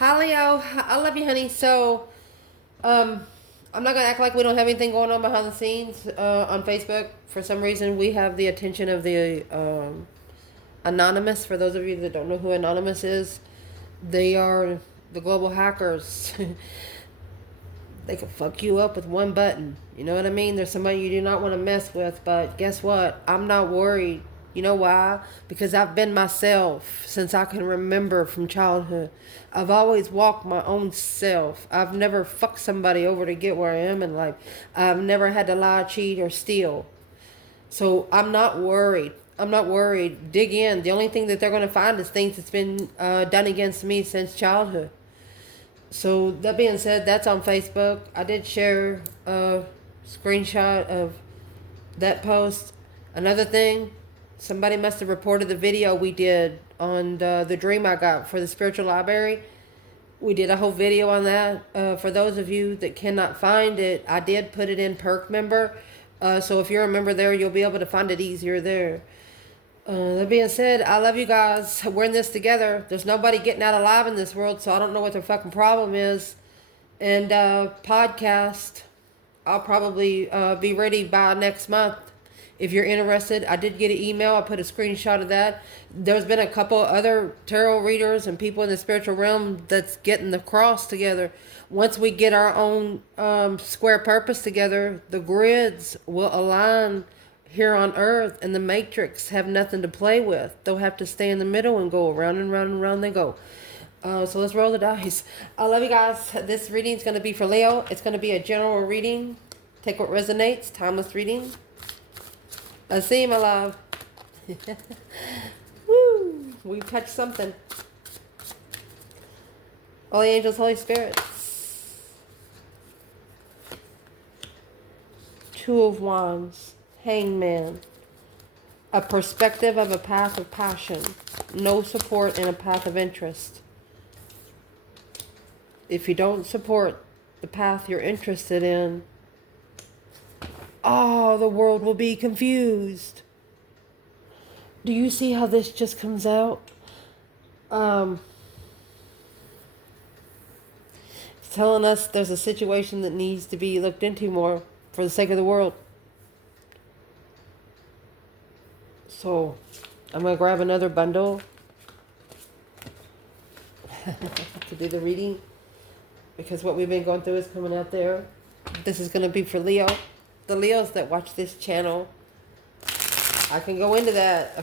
Hi, Leo. I love you, honey. So, I'm not gonna act like we don't have anything going on behind the scenes on Facebook. For some reason, we have the attention of the anonymous. For those of you that don't know who anonymous is, they are the global hackers. They can fuck you up with one button. You know what I mean? There's somebody you do not want to mess with, but guess what? I'm not worried. You know why? Because I've been myself since I can remember from childhood. I've always walked my own self. I've never fucked somebody over to get where I am in life. I've never had to lie, cheat, or steal. So I'm not worried. I'm not worried. Dig in. The only thing that they're going to find is things that's been done against me since childhood. So that being said, that's on Facebook. I did share a screenshot of that post. Another thing, somebody must have reported the video we did on the dream I got for the spiritual library. We did a whole video on that. For those of you that cannot find it, I did put it in perk member. So if you're a member there, you'll be able to find it easier there. That being said, I love you guys. We're in this together. There's nobody getting out alive in this world, so I don't know what their fucking problem is. And podcast, I'll probably be ready by next month. If you're interested, I did get an email. I put a screenshot of that. There's been a couple other tarot readers and people in the spiritual realm that's getting the cross together. Once we get our own square purpose together, the grids will align here on earth, and the matrix have nothing to play with. They'll have to stay in the middle and go around and round and round they go. So let's roll the dice. I love you guys. This reading is going to be for Leo. It's going to be a general reading. Take what resonates. Timeless reading. I see, my love. Woo! We've touched something. Holy angels, Holy spirits. Two of Wands. Hangman. A perspective of a path of passion. No support in a path of interest. If you don't support the path you're interested in, the world will be confused. Do you see how this just comes out? It's telling us there's a situation that needs to be looked into more for the sake of the world. So, I'm going to grab another bundle to do the reading, because what we've been going through is coming out there. This is going to be for Leo. The Leos that watch this channel. I can go into that.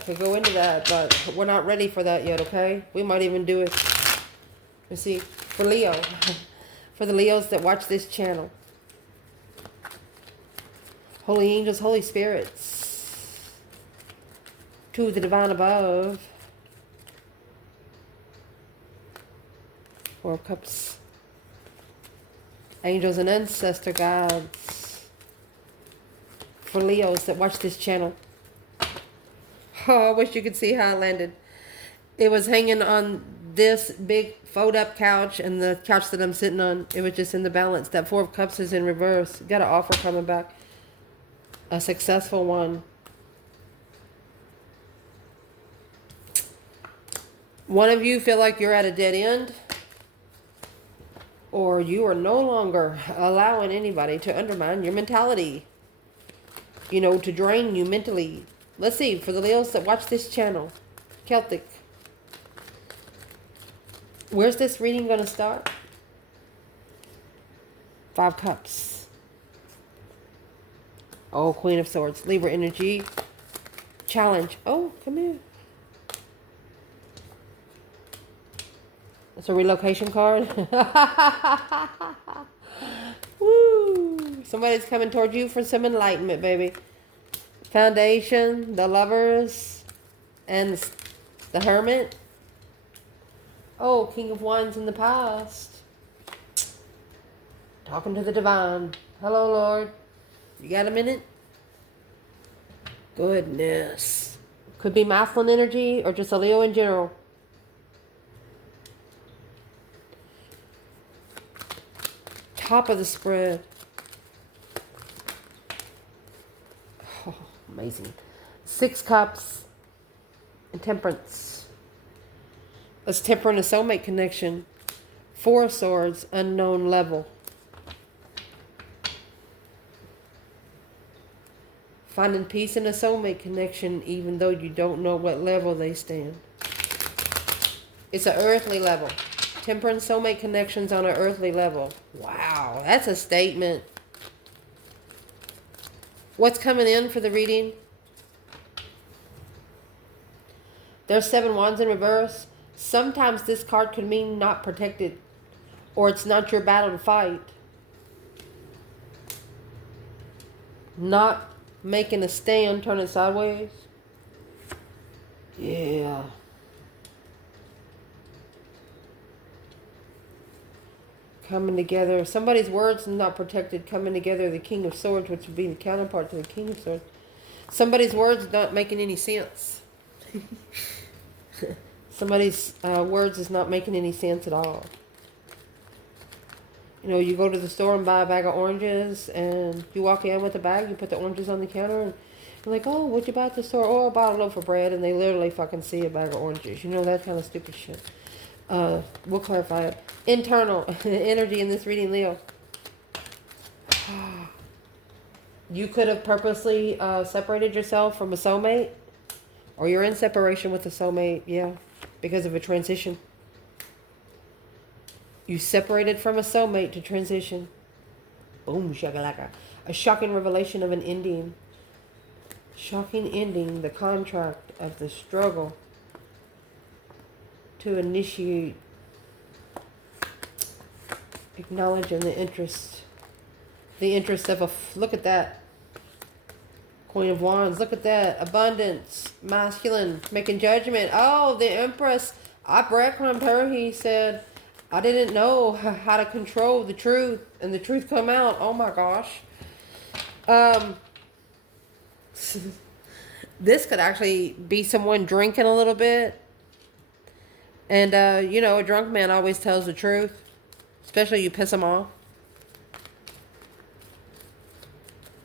But we're not ready for that yet, okay? We might even do it. Let's see. For Leo. For the Leos that watch this channel. Holy angels, Holy spirits. To the divine above. Four of Cups. Angels and ancestor guides. For Leos that watch this channel. Oh, I wish you could see how I landed. It was hanging on this big fold-up couch, and the couch that I'm sitting on, it was just in the balance. That Four of Cups is in reverse. Got an offer coming back. A successful one. One of you feel like you're at a dead end, or you are no longer allowing anybody to undermine your mentality, to drain you mentally. Let's see, for the Leos that watch this channel, Celtic, where's this reading going to start? Five Cups. Oh, Queen of Swords, Libra energy, challenge. Oh, come here. It's a relocation card. Woo! Somebody's coming toward you for some enlightenment, baby. Foundation, the Lovers, and the Hermit. Oh, King of Wands in the past. Talking to the divine. Hello, Lord. You got a minute? Goodness. Could be masculine energy or just a Leo in general. Top of the spread. Oh, amazing. Six Cups and Temperance. Let's temper in a soulmate connection. Four of Swords, unknown level. Finding peace in a soulmate connection even though you don't know what level they stand. It's an earthly level. Temperance soulmate connections on an earthly level. Wow, that's a statement. What's coming in for the reading? There's 7 wands in reverse. Sometimes this card could mean not protected, or it's not your battle to fight. Not making a stand, turning sideways. Yeah. Coming together. Somebody's words not protected, coming together. The King of Swords, which would be the counterpart to the King of Swords. Somebody's words not making any sense. Somebody's words is not making any sense at all. You know, you go to the store and buy a bag of oranges, and you walk in with a bag, you put the oranges on the counter, and you're like, oh, what'd you buy at the store? Oh, I bought a loaf of bread, and they literally fucking see a bag of oranges. You know, that kind of stupid shit. We'll clarify it. Internal energy in this reading, Leo. You could have purposely separated yourself from a soulmate, or you're in separation with a soulmate, yeah, because of a transition. You separated from a soulmate to transition. Boom, shakalaka. A shocking revelation of an ending. Shocking ending, the contract of the struggle to initiate, acknowledging the interest of a, look at that, Queen of Wands, look at that, abundance, masculine, making judgment. Oh, the Empress, I breadcrumbed her, he said, I didn't know how to control the truth, and the truth come out. Oh my gosh. This could actually be someone drinking a little bit. And, you know, a drunk man always tells the truth. Especially you piss him off.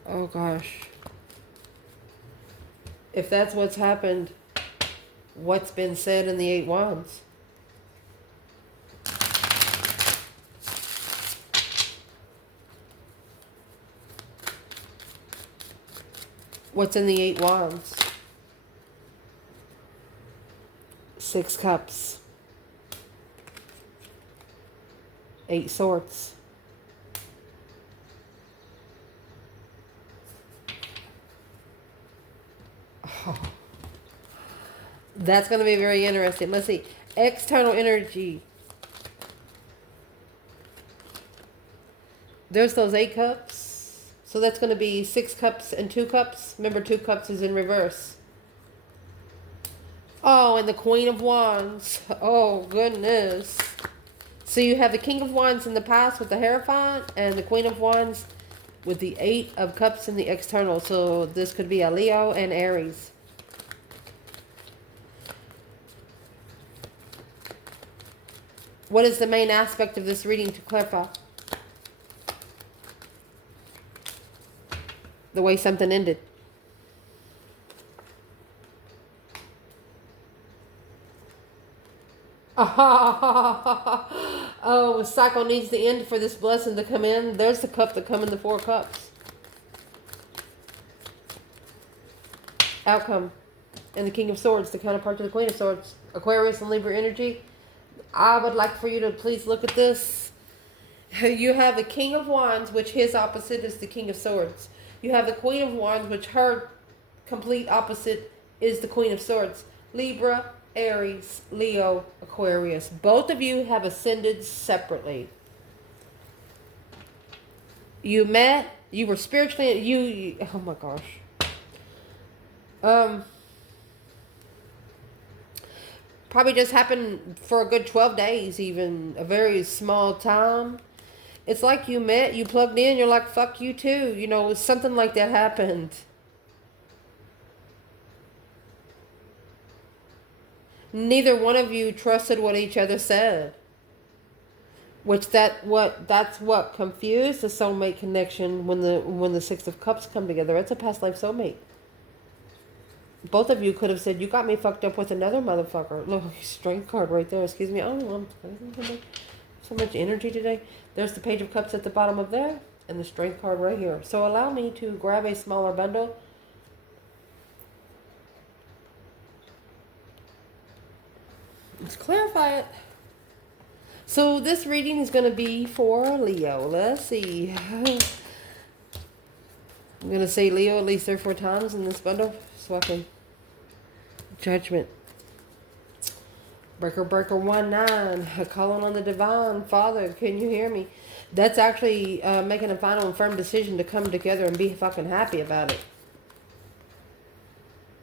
Oh, gosh. If that's what's happened, what's been said in the 8 Wands? What's in the 8 Wands? 6 Cups. 8 Swords. Oh. That's going to be very interesting. Let's see. External energy. There's those 8 cups. So that's going to be 6 cups and 2 cups. Remember, 2 cups is in reverse. Oh, and the Queen of Wands. Oh, goodness. So you have the King of Wands in the past with the Hierophant, and the Queen of Wands with the 8 of Cups in the external. So this could be a Leo and Aries. What is the main aspect of this reading to clarify? The way something ended. Oh, a cycle needs to end for this blessing to come in. There's the cup that come in the 4 cups. Outcome. And the King of Swords, the counterpart to the Queen of Swords. Aquarius and Libra energy. I would like for you to please look at this. You have the King of Wands, which his opposite is the King of Swords. You have the Queen of Wands, which her complete opposite is the Queen of Swords. Libra, Aries, Leo, Aquarius. Both of you have ascended separately. You met, you were spiritually, you oh my gosh. Probably just happened for a good 12 days, even a very small time. It's like you met, you plugged in, you're like, fuck you too. You know, something like that happened. Neither one of you trusted what each other said. That's what confused the soulmate connection when the 6 of Cups come together. It's a past life soulmate. Both of you could have said, you got me fucked up with another motherfucker. Look, strength card right there. Excuse me. Oh, I'm so much energy today. There's the Page of Cups at the bottom of there, and the Strength card right here. So allow me to grab a smaller bundle. Let's clarify it. So this reading is going to be for Leo. Let's see. I'm going to say Leo at least 3 or 4 times in this bundle so I can... Judgment. Breaker 1-9. Calling on the Divine Father. Can you hear me? That's actually making a final and firm decision to come together and be fucking happy about it.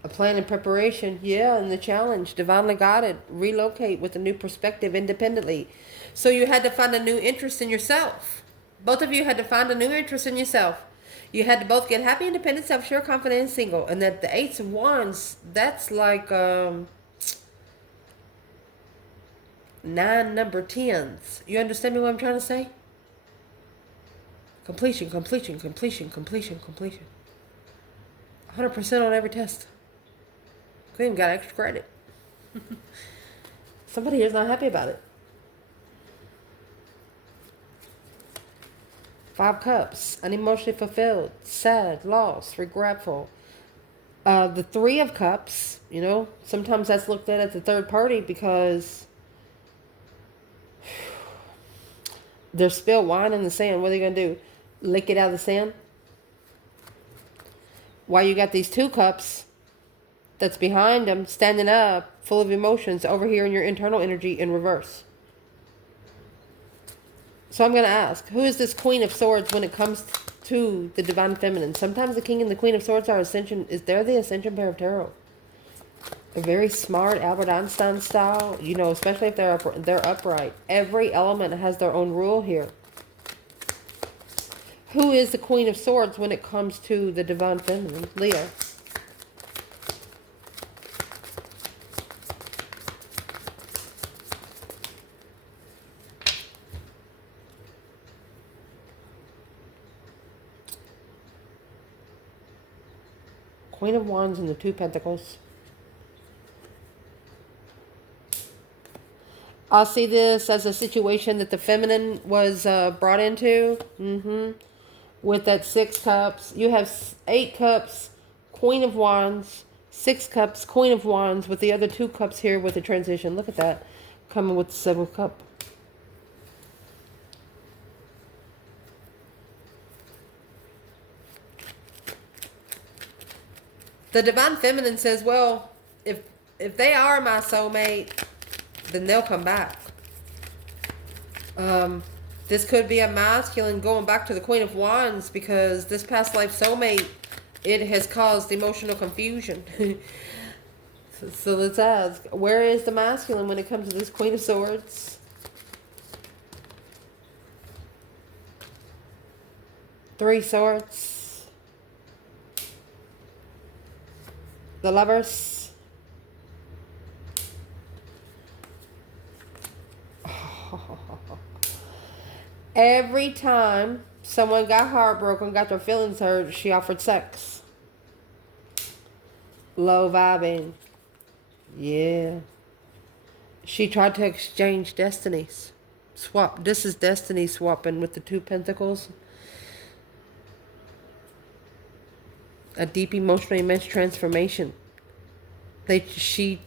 A plan and preparation. Yeah, and the challenge. Divinely guided. Relocate with a new perspective independently. So you had to find a new interest in yourself. Both of you had to find a new interest in yourself. You had to both get happy, independent, self-sure, confident, and single. And that the 8 of Wands, that's like 9 number 10s. You understand me what I'm trying to say? Completion, completion, completion, completion, completion. 100% on every test. We even got extra credit. Somebody here's not happy about it. 5 Cups, unemotionally fulfilled, sad, lost, regretful. The 3 of Cups, you know, sometimes that's looked at as a third party because there's spilled wine in the sand. What are they going to do? Lick it out of the sand? While you got these 2 cups that's behind them, standing up, full of emotions, over here in your internal energy in reverse. So I'm going to ask, who is this Queen of Swords when it comes to the Divine Feminine? Sometimes the King and the Queen of Swords are Ascension. They're the Ascension pair of tarot. They're very smart, Albert Einstein style. You know, especially if they're upright. Every element has their own rule here. Who is the Queen of Swords when it comes to the Divine Feminine? Leo. Queen of Wands and the 2 Pentacles. I see this as a situation that the feminine was brought into. With that 6 cups. You have 8 cups, Queen of Wands, 6 cups, Queen of Wands, with the other 2 cups here with the transition. Look at that. Coming with the 7th cup. The Divine Feminine says, well, if they are my soulmate, then they'll come back. This could be a masculine going back to the Queen of Wands because this past life soulmate, it has caused emotional confusion. So let's ask, where is the masculine when it comes to this Queen of Swords? 3 Swords. The Lovers. Every time someone got heartbroken, got their feelings hurt, she offered sex. Low vibing. Yeah. She tried to exchange destinies. Swap. This is destiny swapping with the 2 Pentacles. A deep emotional immense transformation.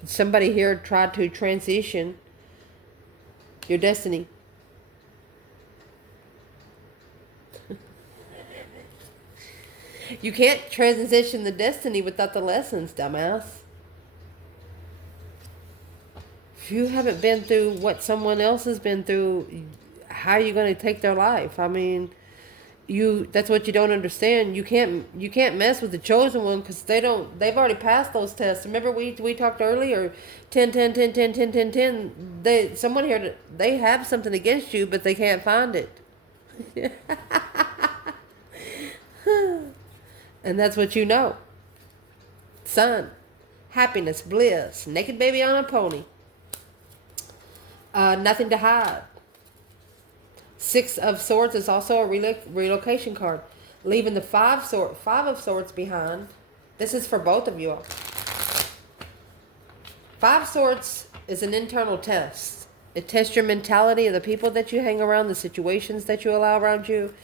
Somebody here tried to transition your destiny. You can't transition the destiny without the lessons, dumbass. If you haven't been through what someone else has been through, how are you going to take their life? I mean, that's what you don't understand. You can't mess with the chosen one because they've already passed those tests. Remember we talked earlier, 10 10 10 10 10 10 10. Someone here, they have something against you, but they can't find it. And that's what you know. Sun, happiness, bliss, naked baby on a pony. Nothing to hide. 6 of Swords is also a relocation card. Leaving the 5 of Swords behind. This is for both of you all. 5 Swords is an internal test. It tests your mentality of the people that you hang around, the situations that you allow around you,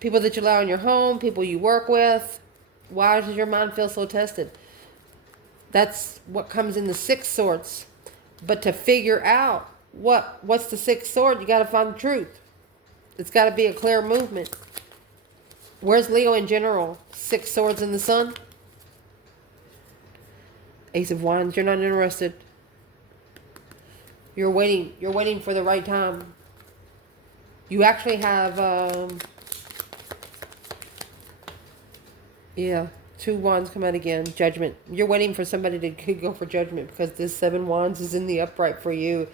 people that you allow in your home, people you work with. Why does your mind feel so tested? That's what comes in the six swords. But to figure out what's the sixth sword, you got to find the truth. It's got to be a clear movement. Where's Leo in general? Six swords in the sun. Ace of Wands. You're not interested. You're waiting. You're waiting for the right time. You actually have, yeah, two wands come out again. Judgment. You're waiting for somebody to go for judgment because this seven wands is in the upright for you.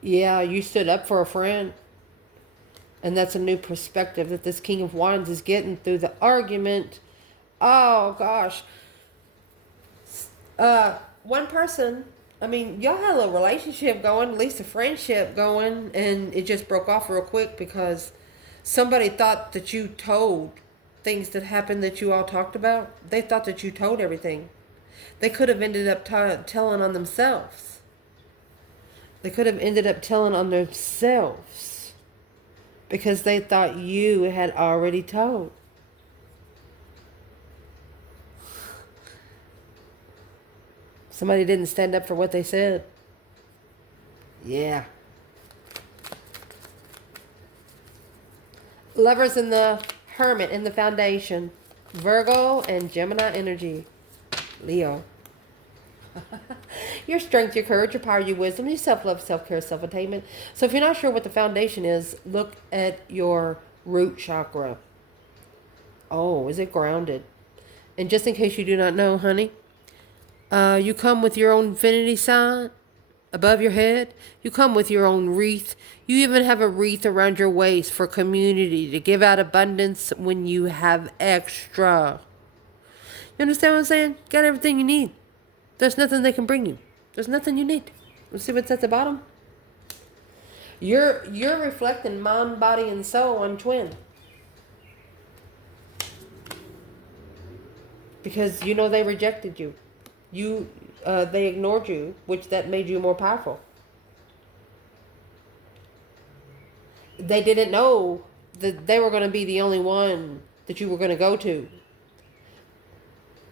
Yeah, you stood up for a friend. And that's a new perspective that this King of Wands is getting through the argument. Oh, gosh. One person, I mean, y'all had a little relationship going, at least a friendship going, and it just broke off real quick because somebody thought that you told things that happened that you all talked about. They thought that you told everything. They could have ended up telling on themselves. They could have ended up telling on themselves because they thought you had already told. Somebody didn't stand up for what they said. Yeah. Lovers in the Hermit in the Foundation. Virgo and Gemini energy. Leo. Your strength, your courage, your power, your wisdom, your self-love, self-care, self-attainment. So if you're not sure what the foundation is, look at your root chakra. Oh, is it grounded? And just in case you do not know, honey, you come with your own infinity sign above your head. You come with your own wreath. You even have a wreath around your waist for community to give out abundance when you have extra. You understand what I'm saying? Got everything you need. There's nothing they can bring you. There's nothing you need. Let's see what's at the bottom. You're reflecting mind, body, and soul on twin. Because you know they rejected you. They ignored you, which that made you more powerful. They didn't know that they were going to be the only one that you were going to go to.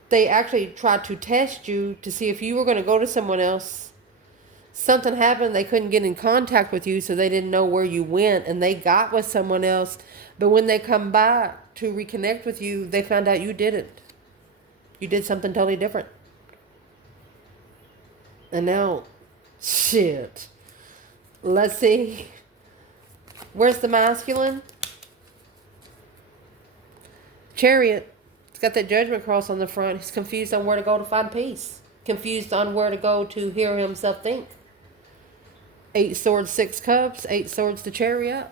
They actually tried to test you to see if you were going to go to someone else. Something happened. They couldn't get in contact with you, so they didn't know where you went, and they got with someone else. But when they come back to reconnect with you, they found out you didn't. You did something totally different. And now, shit. Let's see. Where's the masculine? Chariot. It's got that judgment cross on the front. He's confused on where to go to find peace. Confused on where to go to hear himself think. 8 swords, 6 cups. 8 swords to Chariot.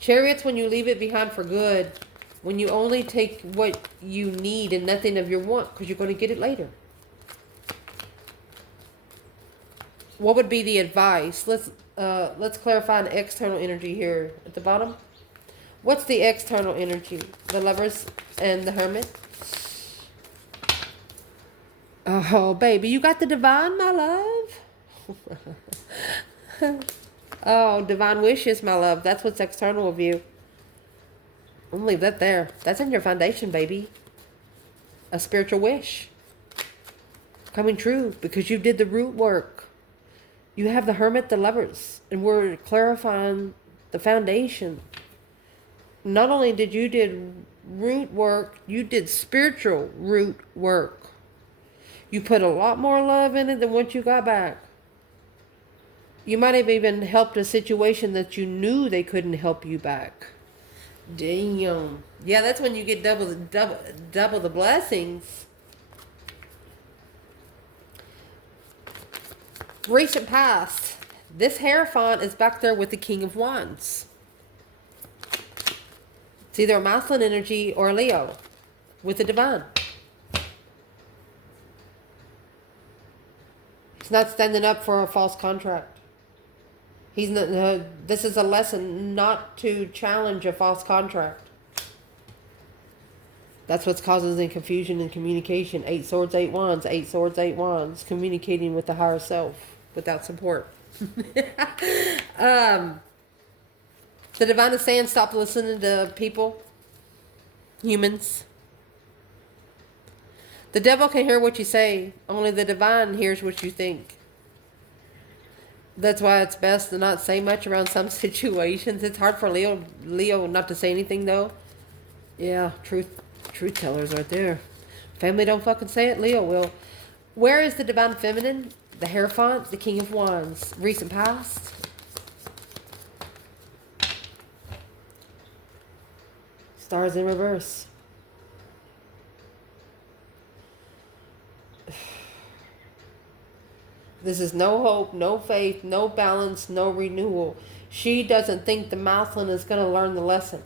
Chariot's when you leave it behind for good. When you only take what you need and nothing of your want, because you're going to get it later. What would be the advice? Let's clarify an external energy here at the bottom. What's the external energy? The Lovers and the Hermit. Oh, baby, you got the Divine, my love. Oh, Divine Wishes, my love. That's what's external of you. I'm going to leave that there. That's in your foundation, baby. A spiritual wish. Coming true because you did the root work. You have the Hermit, the Lovers. And we're clarifying the foundation. Not only did you did root work, you did spiritual root work. You put a lot more love in it than what you got back. You might have even helped a situation that you knew they couldn't help you back. Damn. Yeah, that's when you get double the blessings. Recent past. This Hierophant is back there with the King of Wands. It's either a masculine energy or a Leo with the Divine. He's not standing up for a false contract. He's not. This is a lesson not to challenge a false contract. That's what's causing the confusion in communication. 8 swords, 8 wands, 8 swords, 8 wands. Communicating with the higher self without support. The divine is saying stop listening to people, humans. The devil can hear what you say. Only the divine hears what you think. That's why it's best to not say much around some situations. It's hard for Leo not to say anything though. Yeah, truth tellers right there. Family don't fucking say it, Leo will. Where is the divine feminine? The Hierophant, the King of Wands. Recent past. Stars in reverse. This is no hope, no faith, no balance, no renewal. She doesn't think the masculine is going to learn the lesson.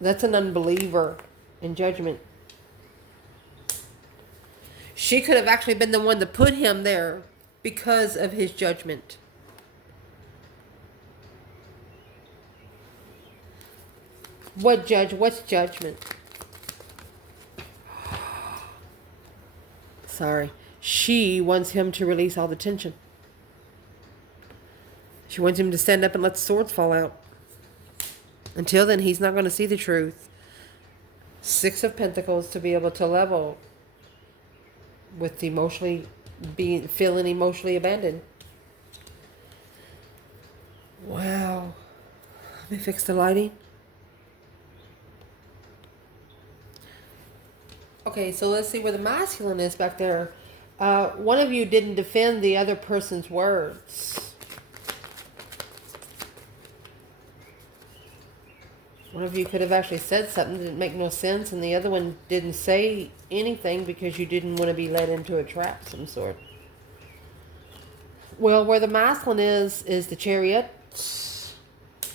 That's an unbeliever in judgment. She could have actually been the one to put him there because of his judgment. What's judgment? Sorry. She wants him to release all the tension. She wants him to stand up and let the swords fall out. Until then, he's not going to see the truth. 6 of Pentacles to be able to level with feeling emotionally abandoned. Wow. Let me fix the lighting. Okay, so let's see where the masculine is back there. One of you didn't defend the other person's words. One of you could have actually said something that didn't make no sense, and the other one didn't say anything because you didn't want to be led into a trap of some sort. Well, where the masculine is the Chariot.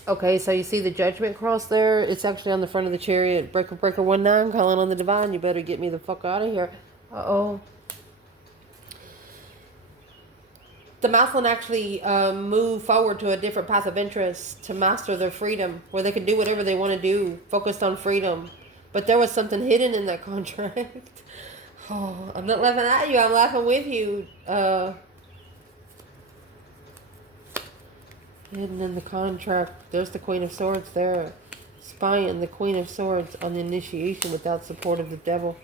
Okay, so you see the Judgment cross there? It's actually on the front of the Chariot. Breaker 19, calling on the divine. You better get me the fuck out of here. Uh-oh. The masculine actually move forward to a different path of interest to master their freedom, where they can do whatever they want to do, focused on freedom. But there was something hidden in that contract. Oh, I'm not laughing at you. I'm laughing with you. Hidden in the contract. There's the Queen of Swords there. Spying the Queen of Swords on the initiation without support of the devil.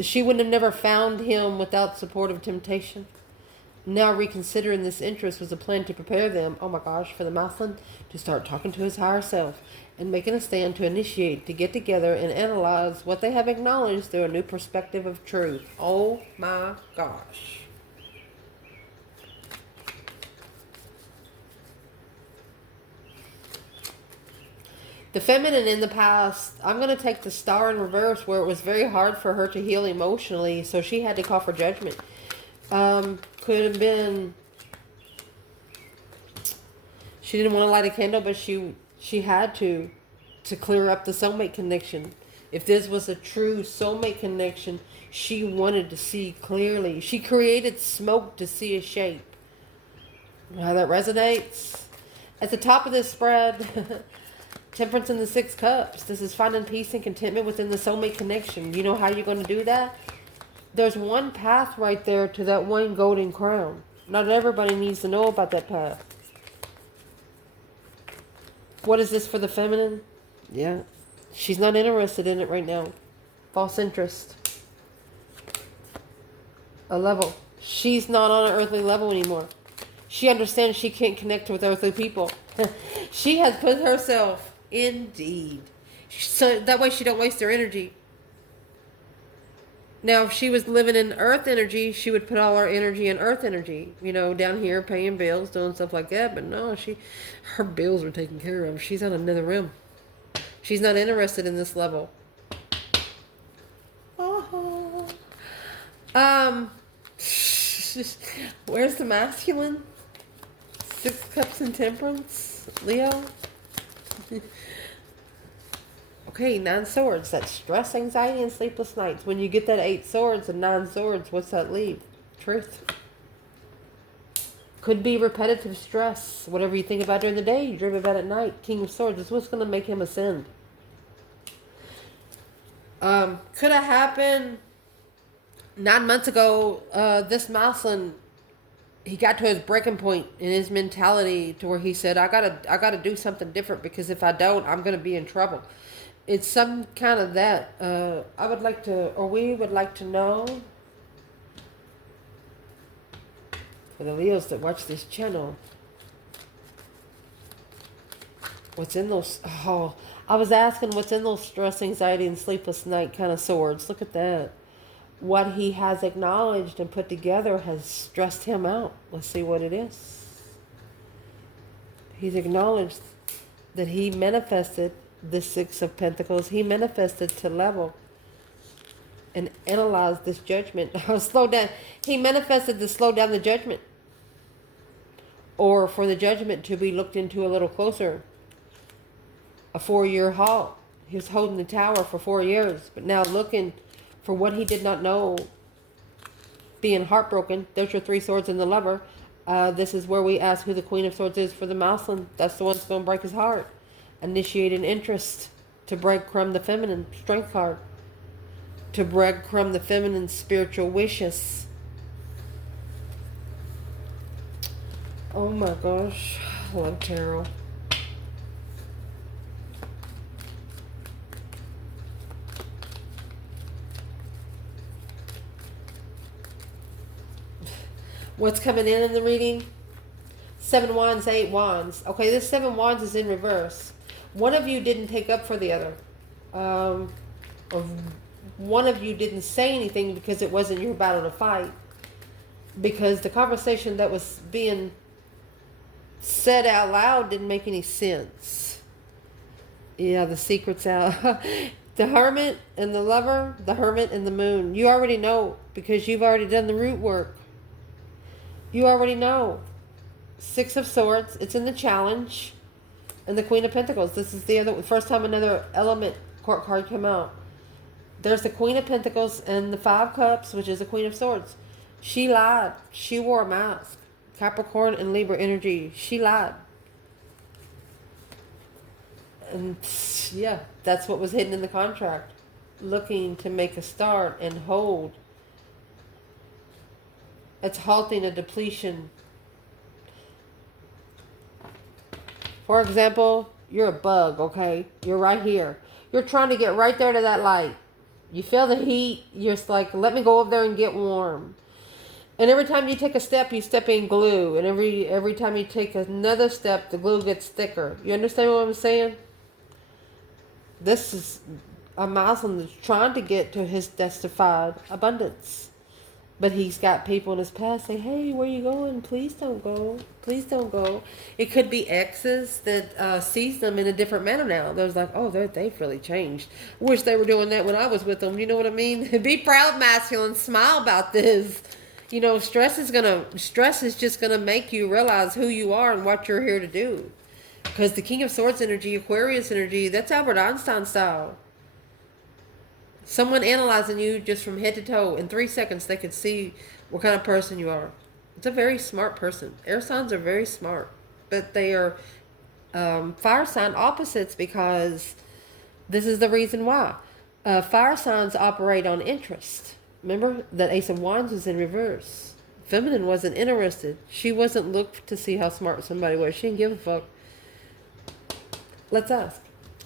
She wouldn't have never found him without support of temptation. Now reconsidering this interest was a plan to prepare them, oh my gosh, for the masculine to start talking to his higher self and making a stand to initiate, to get together and analyze what they have acknowledged through a new perspective of truth. Oh my gosh. The feminine in the past, I'm going to take the Star in reverse, where it was very hard for her to heal emotionally, so she had to call for judgment. Could have been, she didn't want to light a candle, but she had to clear up the soulmate connection. If this was a true soulmate connection, she wanted to see clearly. She created smoke to see a shape. You know how that resonates? At the top of this spread, Temperance in the 6 Cups. This is finding peace and contentment within the soulmate connection. You know how you're going to do that? There's one path right there to that one golden crown. Not everybody needs to know about that path. What is this for the feminine? Yeah. She's not interested in it right now. False interest. A level. She's not on an earthly level anymore. She understands she can't connect with earthly people. She has put herself, indeed. So that way she don't waste her energy. Now, if she was living in earth energy, she would put all her energy in earth energy. You know, down here, paying bills, doing stuff like that. But no, her bills are taken care of. She's on another realm. She's not interested in this level. Oh. Where's the masculine? 6 Cups and Temperance, Leo. Okay, 9 Swords. That's stress, anxiety, and sleepless nights. When you get that 8 Swords and 9 Swords, what's that leave? Truth. Could be repetitive stress. Whatever you think about during the day, you dream about at night. King of Swords is what's going to make him ascend. Could have happened 9 months ago. This Moslin, he got to his breaking point in his mentality to where he said, I gotta do something different, because if I don't, I'm gonna be in trouble. It's some kind of that. I would like to, or we would like to know, for the Leos that watch this channel, what's in those, oh, I was asking what's in those stress, anxiety, and sleepless night kind of swords. Look at that. What he has acknowledged and put together has stressed him out. Let's see what it is. He's acknowledged that he manifested the Six of Pentacles. He manifested to level and analyze this judgment. Slow down. He manifested to slow down the judgment, or for the judgment to be looked into a little closer. A 4-year halt. He was holding the tower for 4 years, but now looking for what he did not know, being heartbroken. There's your 3 swords and the lover. This is where we ask who the Queen of Swords is for the Moslin. That's the one that's going to break his heart. Initiate an interest to breadcrumb the feminine strength card. To breadcrumb the feminine spiritual wishes. Oh my gosh. I love tarot. What's coming in the reading? 7 wands, 8 wands. Okay, this 7 wands is in reverse. One of you didn't take up for the other. Or one of you didn't say anything because it wasn't your battle to fight. Because the conversation that was being said out loud didn't make any sense. Yeah, the secret's out. The Hermit and the Lover, the Hermit and the Moon. You already know, because you've already done the root work. You already know. 6 of Swords. It's in the challenge. And the Queen of Pentacles. This is the first time another element court card came out. There's the Queen of Pentacles and the 5 Cups, which is the Queen of Swords. She lied. She wore a mask. Capricorn and Libra energy. She lied. And yeah, that's what was hidden in the contract. Looking to make a start and hold. It's halting a depletion. For example, you're a bug, okay? You're right here. You're trying to get right there to that light. You feel the heat. You're just like, let me go over there and get warm. And every time you take a step, you step in glue. And every time you take another step, the glue gets thicker. You understand what I'm saying? This is a Muslim that's trying to get to his destined abundance. But he's got people in his past say, hey, where you going? Please don't go. Please don't go. It could be exes that sees them in a different manner now. They're like, oh, they've really changed. Wish they were doing that when I was with them. You know what I mean? Be proud, masculine. Smile about this. You know, stress is just going to make you realize who you are and what you're here to do. Because the King of Swords energy, Aquarius energy, that's Albert Einstein style. Someone analyzing you just from head to toe. In 3 seconds, they could see what kind of person you are. It's a very smart person. Air signs are very smart. But they are fire sign opposites, because this is the reason why. Fire signs operate on interest. Remember that Ace of Wands was in reverse. Feminine wasn't interested. She wasn't looked to see how smart somebody was. She didn't give a fuck. Let's ask.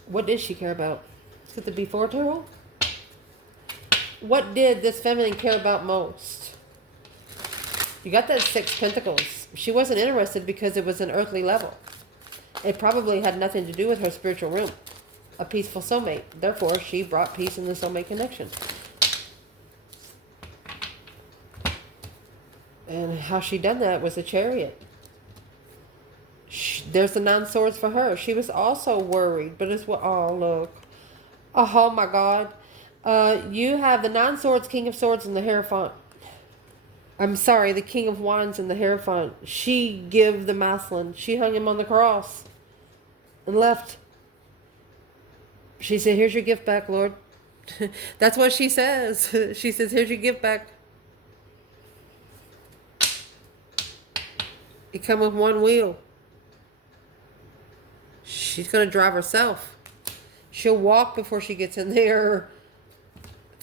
What did she care about? Is it the before tarot? What did this feminine care about most? You got that 6 Pentacles. She wasn't interested because it was an earthly level. It probably had nothing to do with her spiritual realm. A peaceful soulmate. Therefore, she brought peace in the soulmate connection. And how she done that was a Chariot. There's the 9 swords for her. She was also worried, but it's what, oh, look. Oh, my God. You have the 9 swords, King of Swords, and the Hierophant. I'm sorry, the King of Wands and the Hierophant. She give the Maslin. She hung him on the cross and left. She said, here's your gift back, Lord. That's what she says. She says, here's your gift back. It come with one wheel. She's going to drive herself. She'll walk before she gets in there.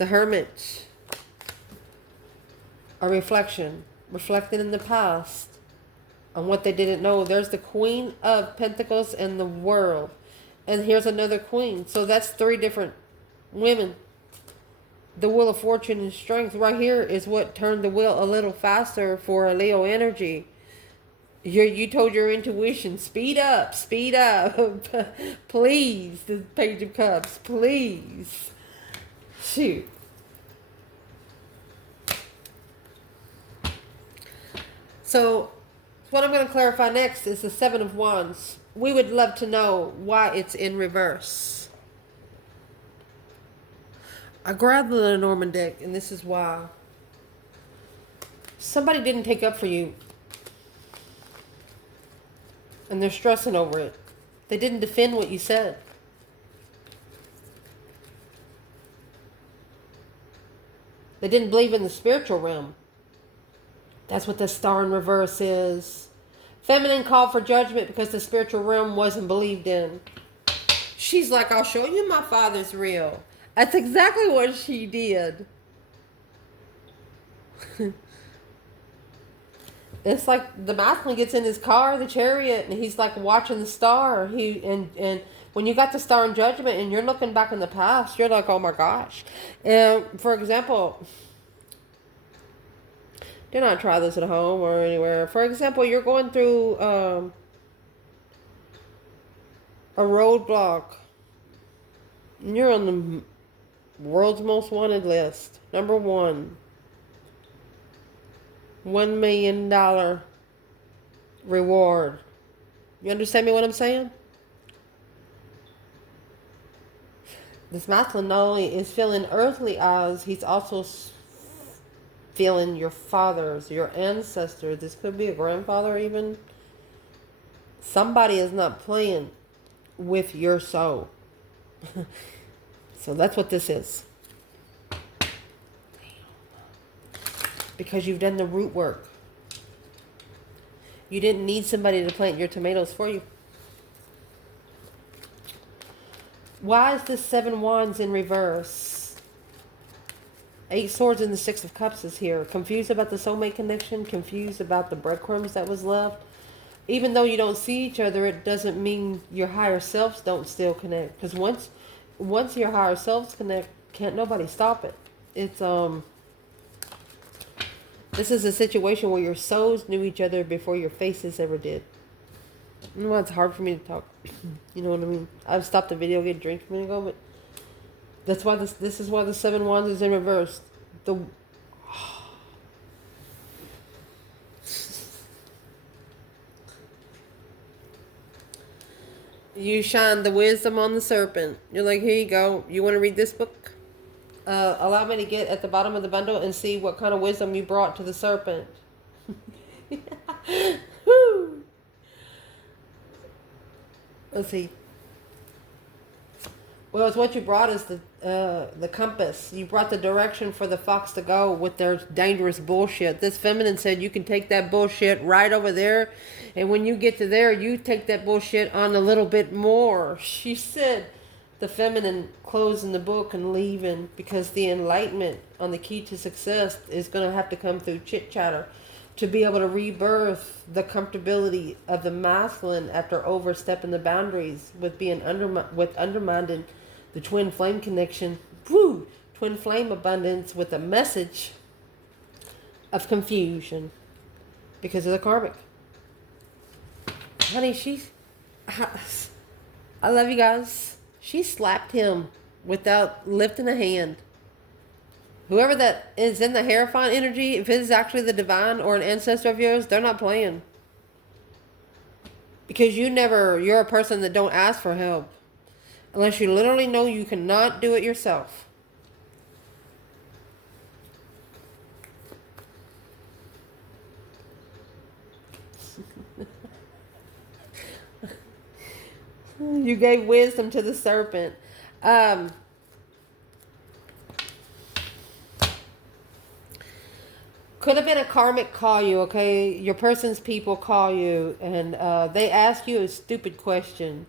The Hermit. A reflection. Reflecting in the past on what they didn't know. There's the Queen of Pentacles and the World. And here's another Queen. So that's 3 different women. The Wheel of Fortune and Strength right here is what turned the wheel a little faster for a Leo energy. You told your intuition, speed up, please. The Page of Cups, please. Shoot. So what I'm going to clarify next is the Seven of Wands. We would love to know why it's in reverse. I grabbed the Lenormand deck, and this is why. Somebody didn't take up for you. And they're stressing over it. They didn't defend what you said. They didn't believe in the spiritual realm. That's what the Star in reverse is. Feminine called for judgment because the spiritual realm wasn't believed in. She's like, I'll show you my father's real. That's exactly what she did. It's like the masculine gets in his car, the Chariot, and he's like watching the star. And when you got the Star in Judgment and you're looking back in the past, you're like, oh my gosh. And for example, do not try this at home or anywhere. For example, you're going through a roadblock. And you're on the world's most wanted list. Number 1. $1 million reward. You understand me what I'm saying? This masculine not only is feeling earthly eyes, he's also feeling your father's, your ancestor. This could be a grandfather even. Somebody is not playing with your soul. So that's what this is. Because you've done the root work. You didn't need somebody to plant your tomatoes for you. Why is this 7 Wands in reverse? 8 Swords and the 6 of Cups is here. Confused about the soulmate connection. Confused about the breadcrumbs that was left. Even though you don't see each other, it doesn't mean your higher selves don't still connect. Because once your higher selves connect, can't nobody stop it. It's this is a situation where your souls knew each other before your faces ever did. You know, it's hard for me to talk. You know what I mean? I've stopped the video, get a drink a minute ago, but that's why this is why the 7 Wands is in reverse. You shine the wisdom on the serpent. You're like, here you go. You want to read this book? Allow me to get at the bottom of the bundle and see what kind of wisdom you brought to the serpent. Woo. Let's see. Well, it's what you brought is the compass. You brought the direction for the fox to go with their dangerous bullshit. This feminine said you can take that bullshit right over there, and when you get to there, you take that bullshit on a little bit more. She said, the feminine closing the book and leaving because the enlightenment on the key to success is going to have to come through chit chatter to be able to rebirth the comfortability of the masculine after overstepping the boundaries with being undermining the twin flame connection. Woo! Twin flame abundance with a message of confusion because of the karmic. Honey, I love you guys. She slapped him without lifting a hand. Whoever that is in the Hierophant energy, if it is actually the divine or an ancestor of yours, they're not playing. Because you're a person that don't ask for help. Unless you literally know you cannot do it yourself. You gave wisdom to the serpent. Could have been a karmic call you, okay? Your person's people call you and they ask you a stupid question.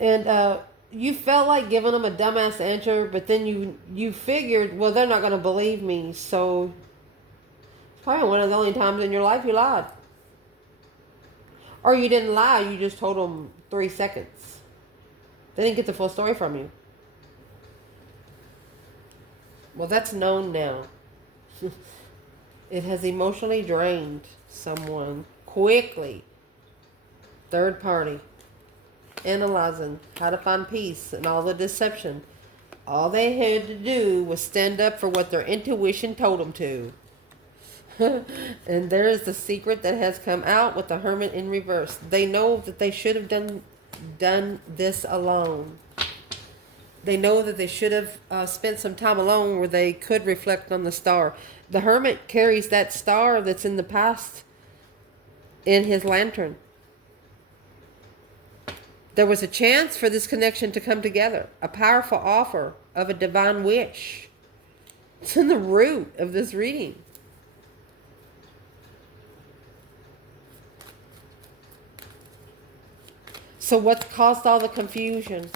And you felt like giving them a dumbass answer, but then you figured, well, they're not going to believe me, so it's probably one of the only times in your life you lied. Or you didn't lie, you just told them 3 seconds. They didn't get the full story from you. Well, that's known now. It has emotionally drained someone quickly. Third party. Analyzing how to find peace and all the deception. All they had to do was stand up for what their intuition told them to. And there is the secret that has come out with the Hermit in reverse. They know that they should have done this alone. They know that they should have spent some time alone where they could reflect on the star. The Hermit carries that star that's in the past in his lantern. There was a chance for this connection to come together. A powerful offer of a divine wish. It's in the root of this reading. So what's caused all the confusion?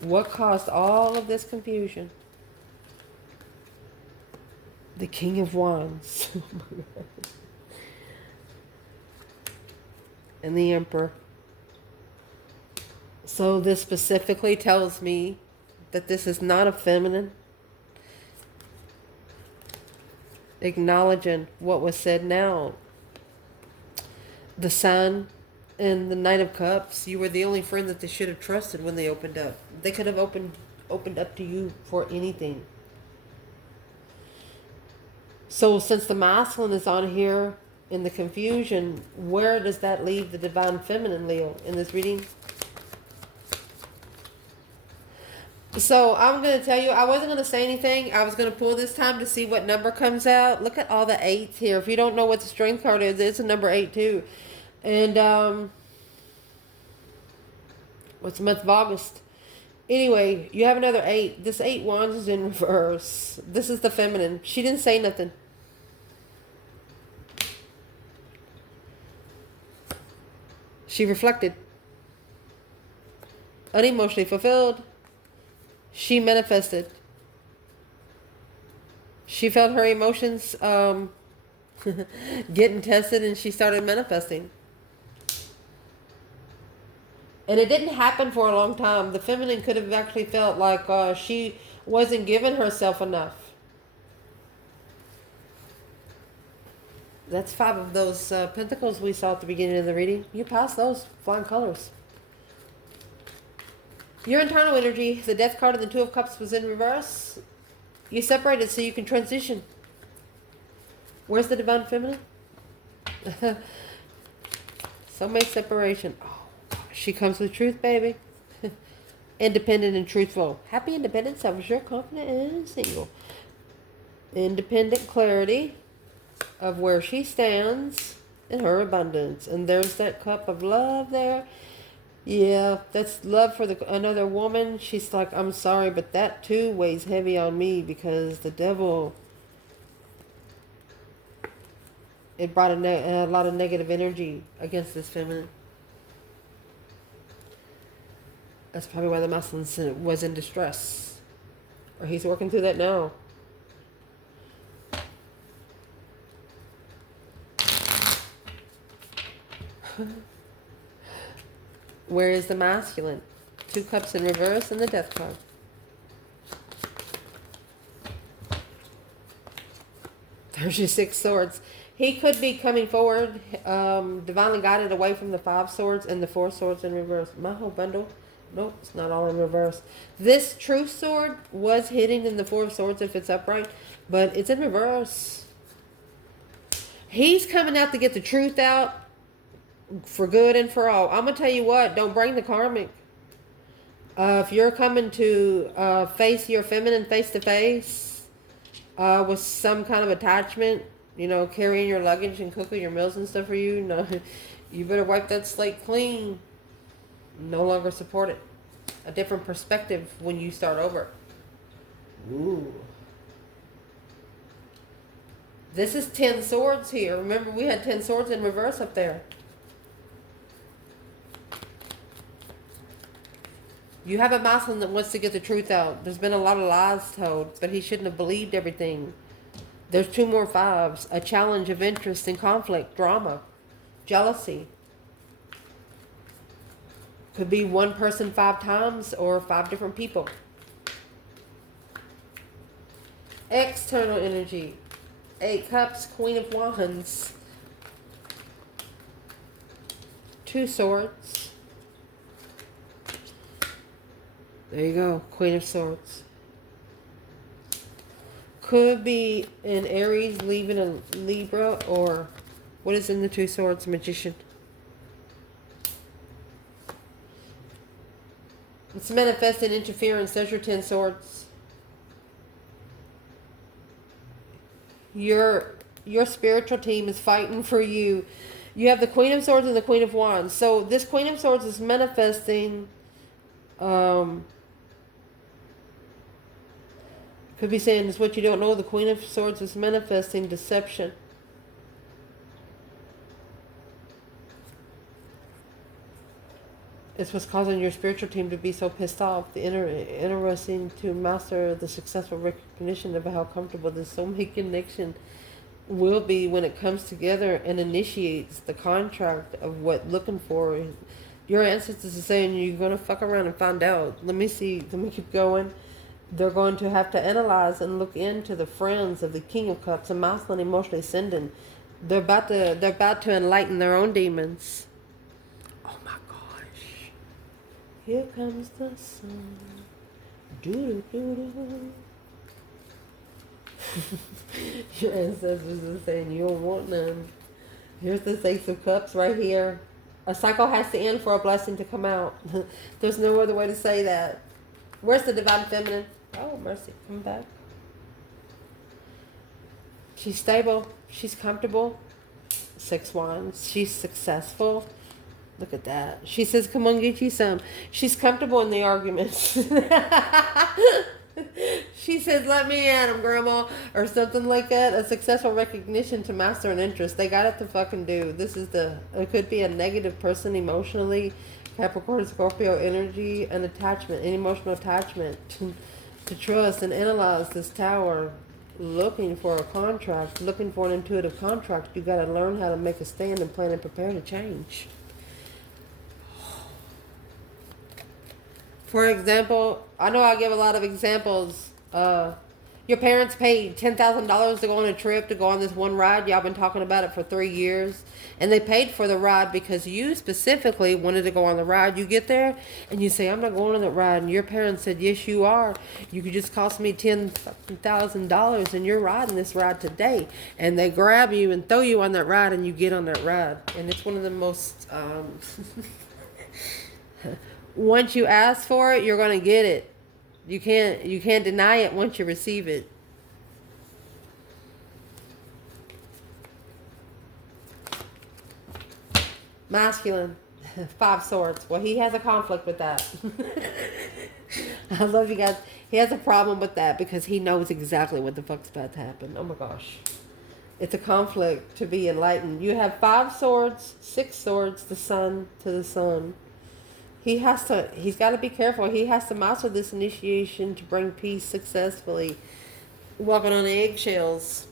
What caused all of this confusion? The King of Wands. And the Emperor. So this specifically tells me that this is not a feminine. Acknowledging what was said now. The Sun and the Knight of Cups, you were the only friend that they should have trusted when they opened up. They could have opened up to you for anything. So since the masculine is on here in the confusion, where does that leave the divine feminine, Leo, in this reading? So I'm going to tell you, I wasn't going to say anything. I was going to pull this time to see what number comes out. Look at all the 8s here. If you don't know what the strength card is, it's a number 8 too. And what's the month of August? Anyway, you have another 8. This 8 wands is in reverse. This is the feminine. She didn't say nothing. She reflected. Unemotionally fulfilled. She manifested. She felt her emotions getting tested, and she started manifesting. And it didn't happen for a long time. The feminine could have actually felt like she wasn't giving herself enough. That's 5 of those pentacles we saw at the beginning of the reading. You passed those flying colors. Your internal energy, the Death card and the 2 of Cups was in reverse. You separated so you can transition. Where's the divine feminine? Soulmate separation. Oh, she comes with truth, baby. Independent and truthful. Happy, independent, self-assured, confident, and single. Independent clarity of where she stands in her abundance. And there's that cup of love there. Yeah, that's love for another woman. She's like, I'm sorry, but that too weighs heavy on me because the devil, it brought a lot of negative energy against this feminine. That's probably why the masculine was in distress. Or he's working through that now. Where is the masculine? 2 cups in reverse and the Death card. There's your 6 swords. He could be coming forward, divinely guided away from the 5 swords and the 4 swords in reverse. My whole bundle. Nope, it's not all in reverse. This truth sword was hidden in the 4 of swords if it's upright, but it's in reverse. He's coming out to get the truth out. For good and for all. I'm going to tell you what, don't bring the karmic. If you're coming to face your feminine face to face with some kind of attachment, you know, carrying your luggage and cooking your meals and stuff for you, no, you better wipe that slate clean. No longer support it. A different perspective when you start over. Ooh. This is 10 swords here. Remember, we had 10 swords in reverse up there. You have a masculine that wants to get the truth out. There's been a lot of lies told, but he shouldn't have believed everything. There's 2 more 5s. A challenge of interest and conflict, drama, jealousy. Could be one person 5 times or 5 different people. External energy. 8 cups, Queen of Wands. 2 swords. There you go, Queen of Swords. Could be an Aries leaving a Libra, or what is in the 2 swords? Magician. It's manifesting interference. There's your 10 swords. Your spiritual team is fighting for you. You have the Queen of Swords and the Queen of Wands. So this Queen of Swords is manifesting. Could be saying it's what you don't know. The Queen of Swords is manifesting deception. It's what's causing your spiritual team to be so pissed off. Interesting to master the successful recognition of how comfortable this soulmate connection will be when it comes together and initiates the contract of what looking for. Your ancestors are saying you're going to fuck around and find out. Let me see. Let me keep going. They're going to have to analyze and look into the friends of the King of Cups, a masculine emotionally ascendant. They're about to enlighten their own demons. Oh my gosh. Here comes the sun. Do-do-do-do. Your ancestors are saying you don't want none. Here's the 6 of Cups right here. A cycle has to end for a blessing to come out. There's no other way to say that. Where's the Divine Feminine? Oh, mercy. Come back. She's stable. She's comfortable. 6 Wands. She's successful. Look at that. She says, come on, get you some. She's comfortable in the arguments. She says, let me at him, Grandma. Or something like that. A successful recognition to master an interest. They got it to fucking do. It could be a negative person emotionally. Capricorn, Scorpio energy, an attachment, an emotional attachment. To trust and analyze this tower. Looking for a contract. Looking for an intuitive contract. You got to learn how to make a stand and plan and prepare to change. For example, I know I give a lot of examples. Your parents paid $10,000 to go on a trip, to go on this one ride. Y'all been talking about it for 3 years. And they paid for the ride because you specifically wanted to go on the ride. You get there and you say, I'm not going on that ride. And your parents said, yes, you are. You could just cost me $10,000 and you're riding this ride today. And they grab you and throw you on that ride and you get on that ride. And it's one of the most... once you ask for it, you're going to get it. You can't deny it once you receive it. Masculine, 5 swords. Well, he has a conflict with that. I love you guys. He has a problem with that because he knows exactly what the fuck's about to happen. Oh my gosh. It's a conflict to be enlightened. You have 5 swords, 6 swords, the sun to the sun. He's got to be careful. He has to master this initiation to bring peace successfully. Walking on eggshells.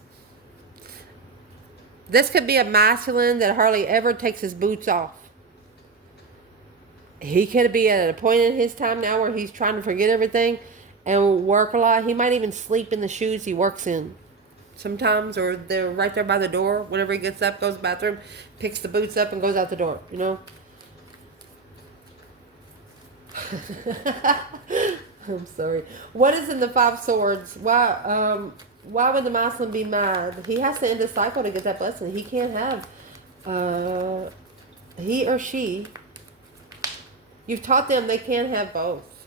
This could be a masculine that hardly ever takes his boots off. He could be at a point in his time now where he's trying to forget everything and work a lot. He might even sleep in the shoes he works in sometimes, or they're right there by the door. Whenever he gets up, goes to the bathroom, picks the boots up and goes out the door, you know. I'm sorry. What is in the 5 swords? Why would the masculine be mad? He has to end a cycle to get that blessing. He can't have he or she. You've taught them they can't have both.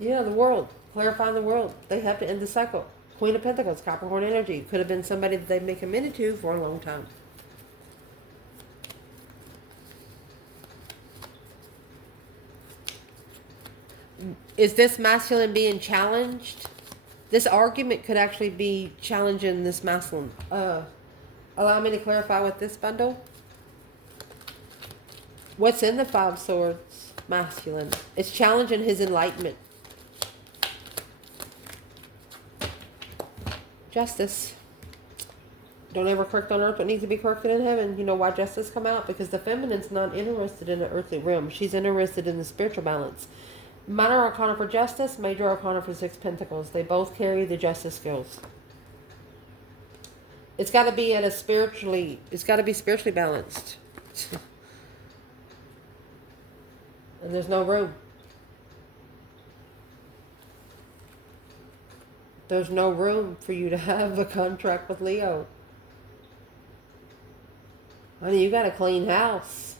Yeah, the world. Clarifying the world. They have to end the cycle. Queen of Pentacles, Capricorn energy. Could have been somebody that they've been committed to for a long time. Is this masculine being challenged? This argument could actually be challenging this masculine. Allow me to clarify with this bundle. What's in the 5 swords? masculine. It's challenging his enlightenment. Justice. Don't ever correct on earth what needs to be corrected in heaven. You know why justice come out? Because the feminine's not interested in the earthly realm. She's interested in the spiritual balance. Minor arcana for justice, major arcana for 6 pentacles. They both carry the justice skills. It's got to be at a spiritually, it's got to be spiritually balanced. And there's no room. There's no room for you to have a contract with Leo. Honey, you got a clean house.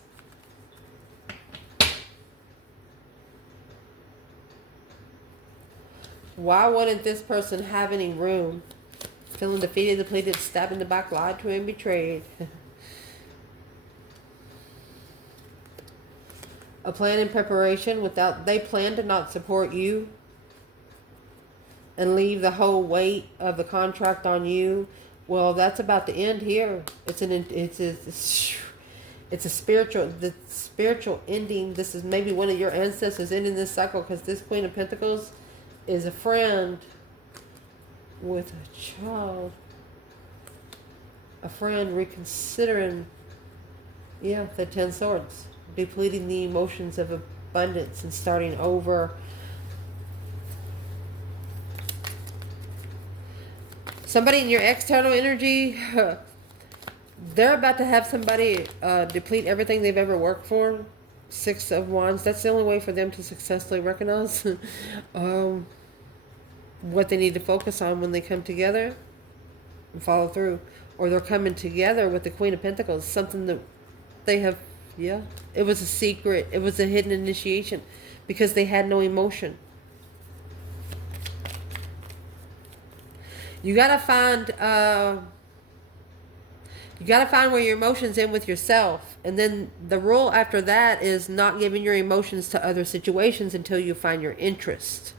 Why wouldn't this person have any room? Feeling defeated, depleted, stabbed in the back, lied to, and betrayed. A plan in preparation without... They plan to not support you and leave the whole weight of the contract on you. Well, that's about to end here. It's a spiritual ending. This is maybe one of your ancestors ending this cycle, because this Queen of Pentacles is a friend with a child. A friend reconsidering, yeah, the 10 swords. Depleting the emotions of abundance and starting over. Somebody in your external energy, they're about to have somebody deplete everything they've ever worked for. 6 of Wands. That's the only way for them to successfully recognize what they need to focus on when they come together and follow through. Or they're coming together with the Queen of Pentacles. Something that they have, yeah. It was a secret. It was a hidden initiation because they had no emotion. You gotta find where your emotions end with yourself. And then the rule after that is not giving your emotions to other situations until you find your interest.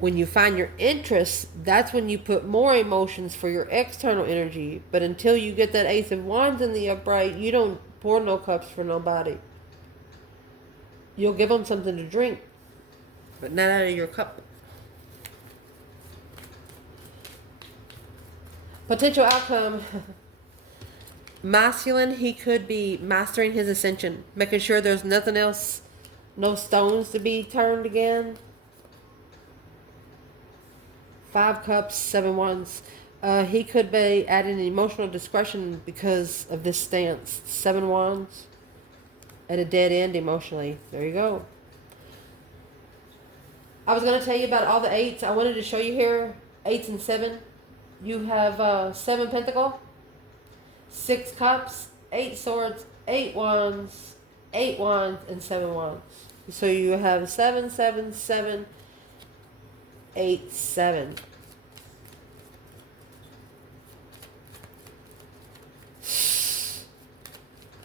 When you find your interest, that's when you put more emotions for your external energy. But until you get that Ace of Wands in the upright, you don't pour no cups for nobody. You'll give them something to drink, but not out of your cup. Potential outcome. Masculine, he could be mastering his ascension. Making sure there's nothing else, no stones to be turned again. 5 cups, 7 wands. He could be adding emotional discretion because of this stance. 7 wands. At a dead end emotionally. There you go. I was going to tell you about all the 8s. I wanted to show you here. 8s and 7. You have 7 pentacle, 6 cups, 8 swords, 8 wands, 8 wands, and 7 wands. So you have 7, 7, 7, 8, 7.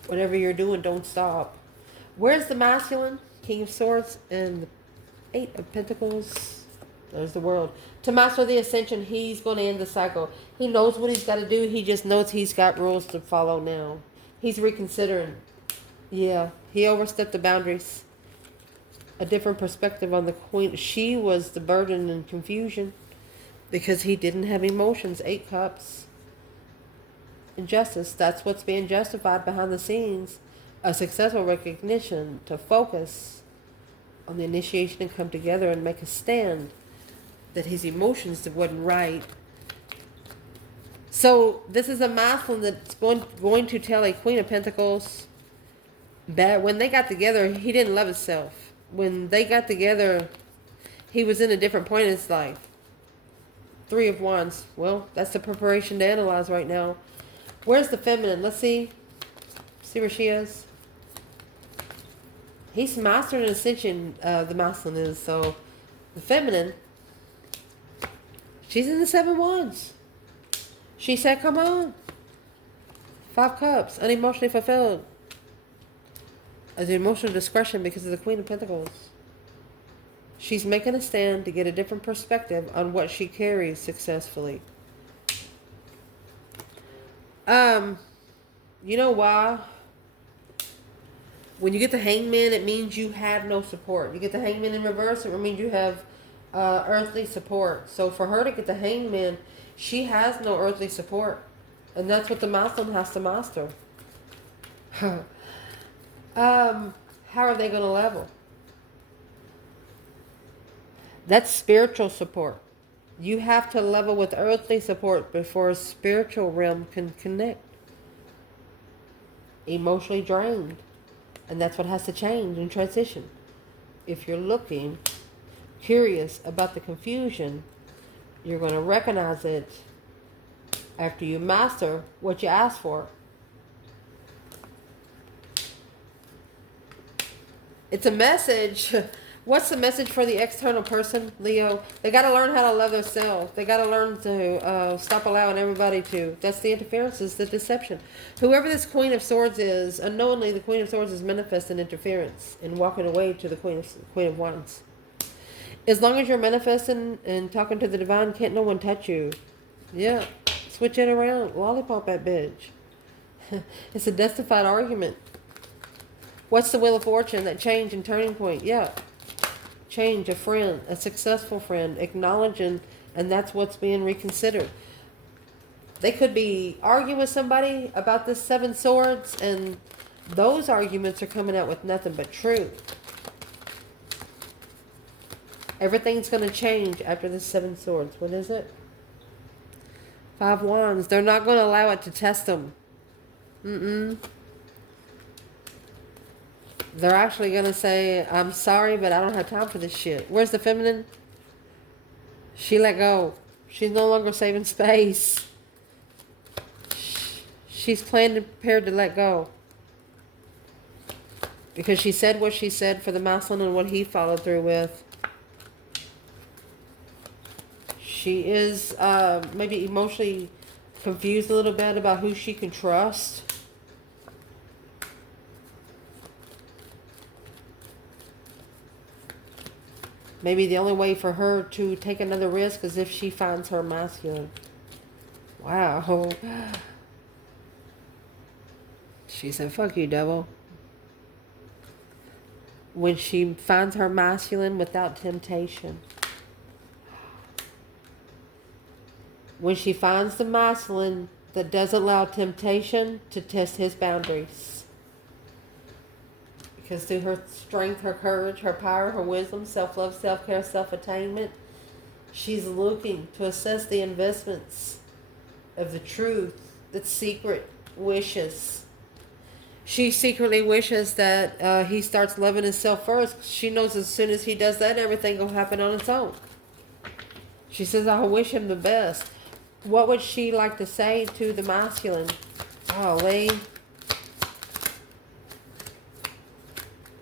Whatever you're doing, don't stop. Where's the masculine? King of Swords and the 8 of Pentacles. There's the world. To master the ascension, he's going to end the cycle. He knows what he's got to do. He just knows he's got rules to follow now. He's reconsidering. Yeah, he overstepped the boundaries. A different perspective on the queen. She was the burden and confusion because he didn't have emotions. 8 cups. Injustice. That's what's being justified behind the scenes. A successful recognition to focus on the initiation and come together and make a stand. That his emotions wasn't right. So this is a masculine that's going to tell a Queen of Pentacles that when they got together, he didn't love himself. When they got together, he was in a different point in his life. 3 of Wands. Well, that's the preparation to analyze right now. Where's the feminine? Let's see. See where she is. He's mastering ascension, the masculine is. So the feminine, she's in the 7 wands. She said, come on. 5 cups. Unemotionally fulfilled. As an emotional discretion because of the Queen of Pentacles. She's making a stand to get a different perspective on what she carries successfully. You know why When you get the Hangman, it means you have no support. You get the Hangman in reverse, it means you have earthly support. So for her to get the Hangman, she has no earthly support. And that's what the masculine has to master. How are they going to level? That's spiritual support. You have to level with earthly support before a spiritual realm can connect. Emotionally drained. And that's what has to change and transition. If you're looking curious about the confusion, you're going to recognize it after you master what you asked for. It's a message. What's the message for the external person, Leo? They got to learn how to love themselves. They got to learn to stop allowing everybody to. That's the interference, is the deception. Whoever this Queen of Swords is, unknowingly the Queen of Swords is manifesting interference and walking away to the Queen of Wands. As long as you're manifesting and talking to the divine, can't no one touch you. Yeah. Switch it around. Lollipop that bitch. It's a justified argument. What's the Wheel of Fortune? That change and turning point. Yeah. Change, a friend, a successful friend, acknowledging, and that's what's being reconsidered. They could be arguing with somebody about this Seven Swords, and those arguments are coming out with nothing but truth. Everything's going to change after the Seven Swords. What is it? Five Wands. They're not going to allow it to test them. They're actually going to say, I'm sorry, but I don't have time for this shit. Where's the feminine? She let go. She's no longer saving space. She's planned and prepared to let go. Because she said what she said for the masculine and what he followed through with. She is maybe emotionally confused a little bit about who she can trust. Maybe the only way for her to take another risk is if she finds her masculine. Wow. She said, fuck you, devil. When she finds her masculine without temptation. When she finds the masculine that doesn't allow temptation to test his boundaries. Because through her strength, her courage, her power, her wisdom, self-love, self-care, self-attainment, she's looking to assess the investments of the truth that secret wishes. She secretly wishes that he starts loving himself first. She knows as soon as he does that, everything will happen on its own. She says, I wish him the best. What would she like to say to the masculine? Golly.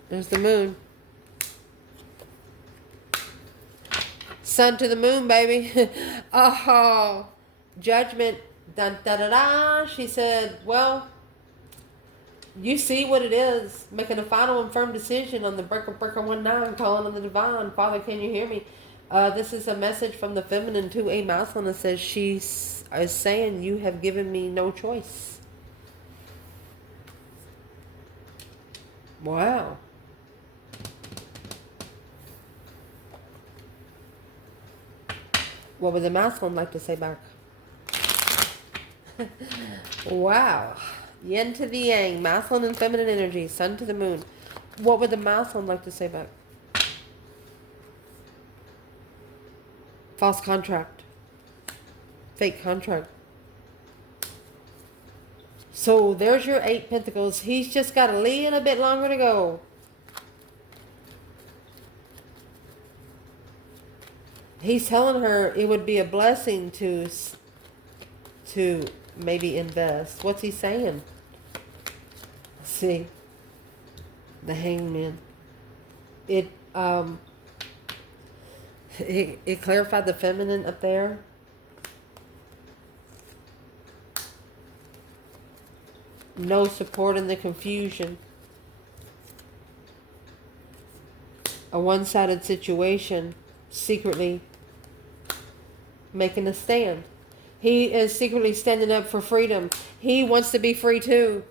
There's the moon. Sun to the moon, baby. Oh, judgment. Dun, da, da, da. She said, well, you see what it is. Making a final and firm decision on the breaker 19, calling on the divine. Father, can you hear me? This is a message from the feminine to a masculine that says she's saying, you have given me no choice. Wow. What would the masculine like to say back? Wow. Yin to the yang, masculine and feminine energy, sun to the moon. What would the masculine like to say back? False contract. Fake contract. So there's your 8 pentacles. He's just got a little bit longer to go. He's telling her it would be a blessing to maybe invest. What's he saying? See, the Hangman. It clarified the feminine up there. No support in the confusion. A one-sided situation, secretly making a stand. He is secretly standing up for freedom. He wants to be free too.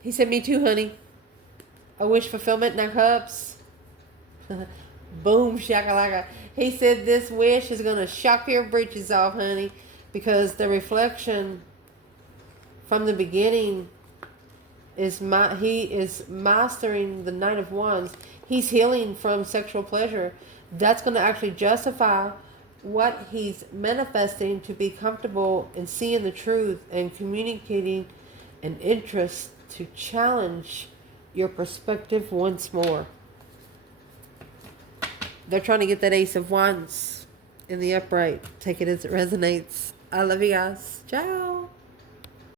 He said, me too, honey. A wish fulfillment, 9 cups. Boom, shakalaka. He said this wish is going to shock your britches off, honey, because the reflection from the beginning is he is mastering the Knight of Wands. He's healing from sexual pleasure. That's going to actually justify what he's manifesting to be comfortable in seeing the truth and communicating an interest to challenge your perspective once more. They're trying to get that Ace of Wands in the upright. Take it as it resonates. I love you guys. Ciao.